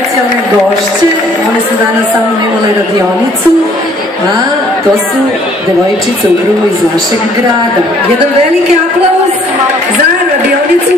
specijalne gošće. One su danas samo imale radionicu, a to su devojčice upravo iz našeg grada. Jedan veliki aplauz za radionicu